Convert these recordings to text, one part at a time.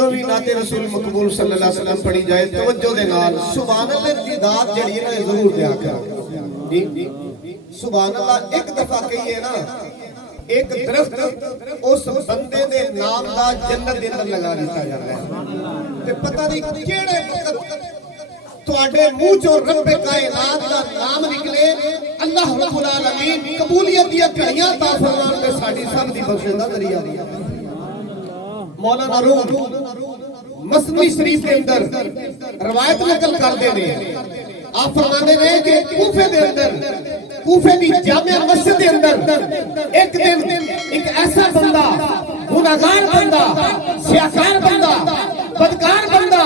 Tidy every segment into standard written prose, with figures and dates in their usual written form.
جدوں بھی نعت رسول مقبول صلی اللہ علیہ وسلم پڑھی جائے توجہ دے نال سبحان اللہ دی داد جڑی ہے نا ضرور دیا کرو. سبحان اللہ ایک دفعہ کہیے نا ایک درخت اس بندے دے نام دا جنت دے اندر لگا دیتا جاتا ہے تے پتہ نہیں کیڑے وقت تواڈے منہ چوں رب کائنات دا نام نکلے اللہ رب العالمین قبولیت دی گھڑیاں عطا فرمان تے ساڈی سب دی بخشش دا ذریعہ دیا. مولانا روم مسنوی شریف کے اندر روایت نقل کرتے ہیں آپ فرماتے ہیں کہ کوفے دے اندر کوفے دی جامع مسجد دے اندر ایک دن ایک ایسا بندہ گناہگار بندہ سیاکار بندہ بدکار بندہ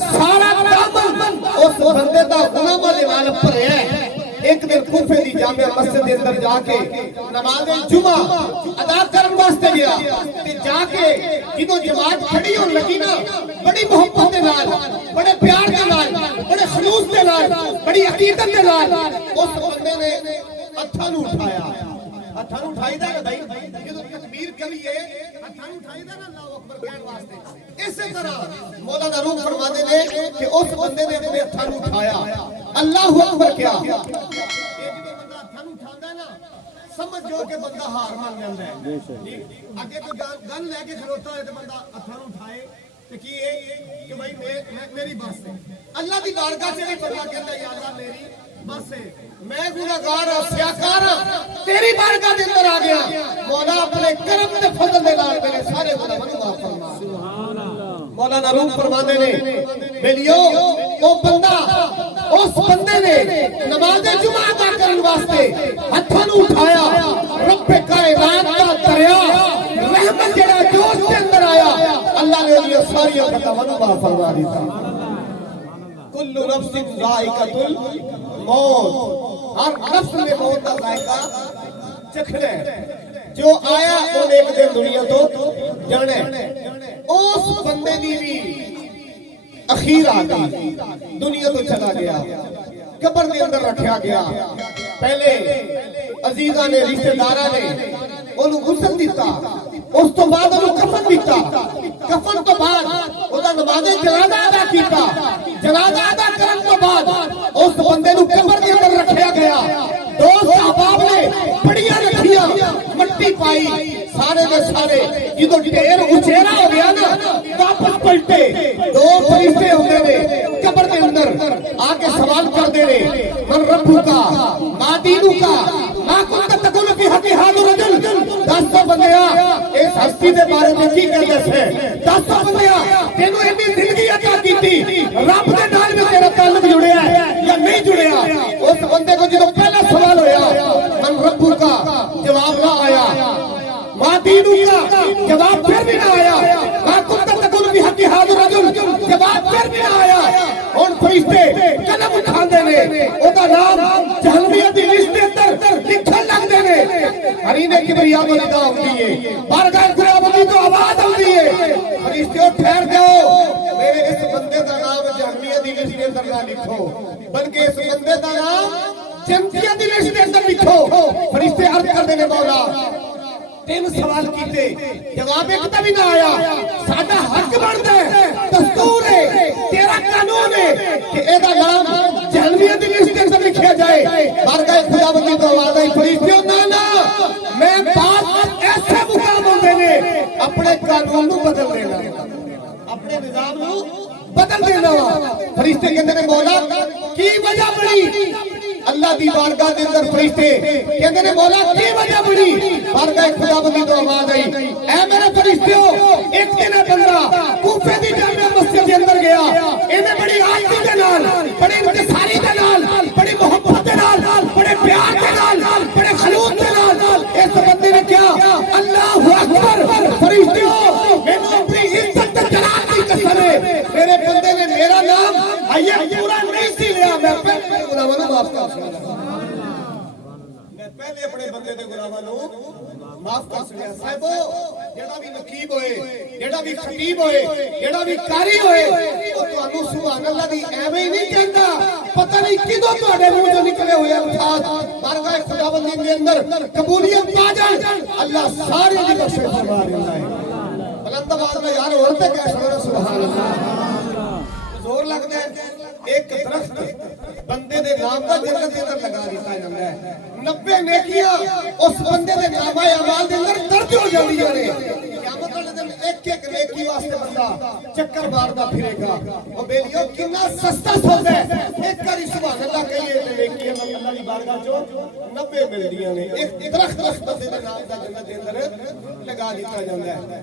سارا دامن اس بندے دا گناہ والے وال بھریا ہے. ایک دن کوفے دی جامع مسجد دے اندر جا کے نماز جمعہ ادا کرن واسطے گیا تے جا کے جدوں جماعت کھڑی ہون لگی نا بڑی محبت دے نال بڑے پیار دے نال بڑے خلوص دے نال بڑی عقیدت دے نال اس بندے نے ہتھاں نوں اٹھایا. ہتھاں نوں اٹھائی دا بھائی جدوں تکبیر کریے ہتھاں نوں اٹھائی دا نا اللہ اکبر کہن واسطے. اسی طرح مولانا روم فرماتے ہیں کہ اس بندے نے اپنے ہتھاں نوں اٹھایا اللہ اکبر کیا سمجھ جو کہ بندہ ہار مان جاندا ہے. اگے کوئی گن لے کے کھڑوتا ہے تے بندہ ہتھاں نوں اٹھائے تے کی کہ بھائی میری بس ہے. اللہ دی بارگاہ چ نہیں بندہ کہندا یا اللہ میری بس ہے میں گناہگار ہاں سیاکار ہاں تیری بارگاہ دے اندر آ گیا مولا اپنے کرم تے فضل دے نال میرے سارے گناہ معاف فرما. سبحان اللہ. مولانا روم فرماندے نے بیلیو او بندہ اس بندے نے نماز جمعہ ادا کرن واسطے ہتھاں نوں اٹھایا رب کائنات دا دریا رحمت جڑا جوش دے اندر آیا اللہ نے یہ ساری خطاواں معاف فرما دیتا. کل نفس ذائقۃ الموت ہر نفس نے موت کا ذائقہ چکھنا ہے. جو آیا وہ ایک دن دنیا تو جانا ہے. اس بندے دی بھی اخیر آ گئی دنیا تو چلا گیا قبر دے اندر رکھیا گیا. پہلے عزیزاں نے رشتہ داراں نے اونوں غسل دیتا اس تو بعد اونوں کفن دیتا کفن تو بعد اودا نماز جنازہ ادا کیتا جنازہ ادا کرن تو بعد اس بندے نوں قبر دے اندر رکھیا گیا. دوست احباب نے بڑیاں رکھیاں مٹی پائی سارے دے سارے جدوں ڈھیر اچھیرا ہو گیا نا واپس پلٹے دو فرشتے ہوندے نے قبر دے اندر آ کے سوال کردے نے من ربو کا ما دینو کا ما کنت تقول فی حق ھذا الرجل. دس بندیا اس ہستی دے بارے میں کی کہندے سے دس بندیا تینوں اتنی زندگی عطا کیتی رب دے نال میں تیرا تعلق جڑیا ہے یا نہیں جڑیا. اس بندے کو جدوں پہلا سوال ہویا من ربو کا جواب نہ آیا ما دینو کا جواب پھر بھی نہ آیا ما کنت تقول فی حق ھذا الرجل جواب پھر بھی نہ آیا. ہن فرشتے قلم اٹھاندے نے اودا نام جہنمیت دی لسٹ دے اندر لکھن لگدے نے. ہرینے کبریا کو ندا ہوندی ہے بارگاہ خدا تو آواز ہوندی ہے فرشتوں ٹھہر جاؤ میرے اس بندے دا نام جہنمیت دی لسٹ دے اندر نہ لکھو بلکہ اس بندے دا نام جنتیت دی لسٹ دے اندر لکھو. فرشتے عرض کردے نے مولا تین سوال کیتے جواب ایک بھی نہ آیا. ساڈا حق بندا ہے دستور ہے تیرا قانون ہے کہ اے دا نام جہنمیت دی لسٹ دے اندر لکھیا جائے. بارگاہ خداوندی تو آواز آئی فرشتوں نہ میں بات ایسے مقام ہوندے نے اپنے قانون نو بدل دینا اپنے نظام نو بدل دینا. فرشتے کہندے نے مولا کی وجہ بڑی اللہ دی بارگاہ دے اندر فرشتے کہندے نے مولا کی وجہ بڑی. بارگاہ خداوندی تو آواز آئی اے میرے فرشتوں ایک دن بندہ کوفے دی جامع مسجد دے اندر گیا اینے بڑی عاجزی دے نال بڑی انکساری دے نال بڑی محبت دے نال بڑے پیار دے نال بڑے خلوص دے نال اس بندے نے کیا اللہ اکبر. فرشتوں مینوں اپنی عزت تے جلال دی قسم ہے میرے بندے نے میرا نام یہ پورا نہیں سی لیا میں پہلے گناہاں نوں معاف کر سکدا میں پہلے اپنے بندے دے گناہاں نوں معاف کر سکدا. صاحبو جڑا بھی نقیب ہوئے جڑا بھی خطیب ہوئے جڑا بھی قاری ہوئے او تانوں سبحان اللہ دی ایویں ہی نہیں کہندا پتہ نہیں کدوں تواڈے منہ چوں نکلے ہوئے الفاظ بارگاہ خداوندی دے اندر قبولیت پا جان اللہ سارے دی بخشش فرما رہا ہے. بلند آواز میں یار اور تے کہہ سکدا ਇੱਕ ਦਰਖਤ ਬੰਦੇ ਦੇ ਨਾਮ ਦਾ ਜੰਨਤ ਦੇ ਅੰਦਰ ਲਗਾ ਦਿੱਤਾ ਜਾਂਦਾ ਹੈ। 90 ਨੇਕੀਆਂ ਉਸ ਬੰਦੇ ਦੇ ਨਾਮਾ ਅਮਾਲ ਦੇ ਅੰਦਰ ਦਰਜ ਹੋ ਜਾਂਦੀਆਂ ਨੇ। ਕਿਆਮਤ ਵਾਲੇ ਦਿਨ ਇੱਕ ਇੱਕ ਨੇਕੀ ਵਾਸਤੇ ਬੰਦਾ ਚੱਕਰ ਮਾਰਦਾ ਫਿਰੇਗਾ। ਉਹ ਬੇਲੀਓ ਕਿੰਨਾ ਸਸਤਾ ਸੌਦਾ ਹੈ। ਇੱਕ ਵਾਰੀ ਸੁਭਾਨ ਅੱਲਾਹ ਕਹੀਏ ਤੇ ਨੇਕੀਆਂ ਅੱਲਾਹ ਦੀ ਬਾਰਗਾਹ ਚੋਂ 90 ਮਿਲਦੀਆਂ ਨੇ। ਇੱਕ ਦਰਖਤ ਉਸ ਬੰਦੇ ਦੇ ਨਾਮ ਦਾ ਜੰਨਤ ਦੇ ਅੰਦਰ ਲਗਾ ਦਿੱਤਾ ਜਾਂਦਾ ਹੈ।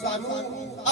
ਸਾਨੂੰ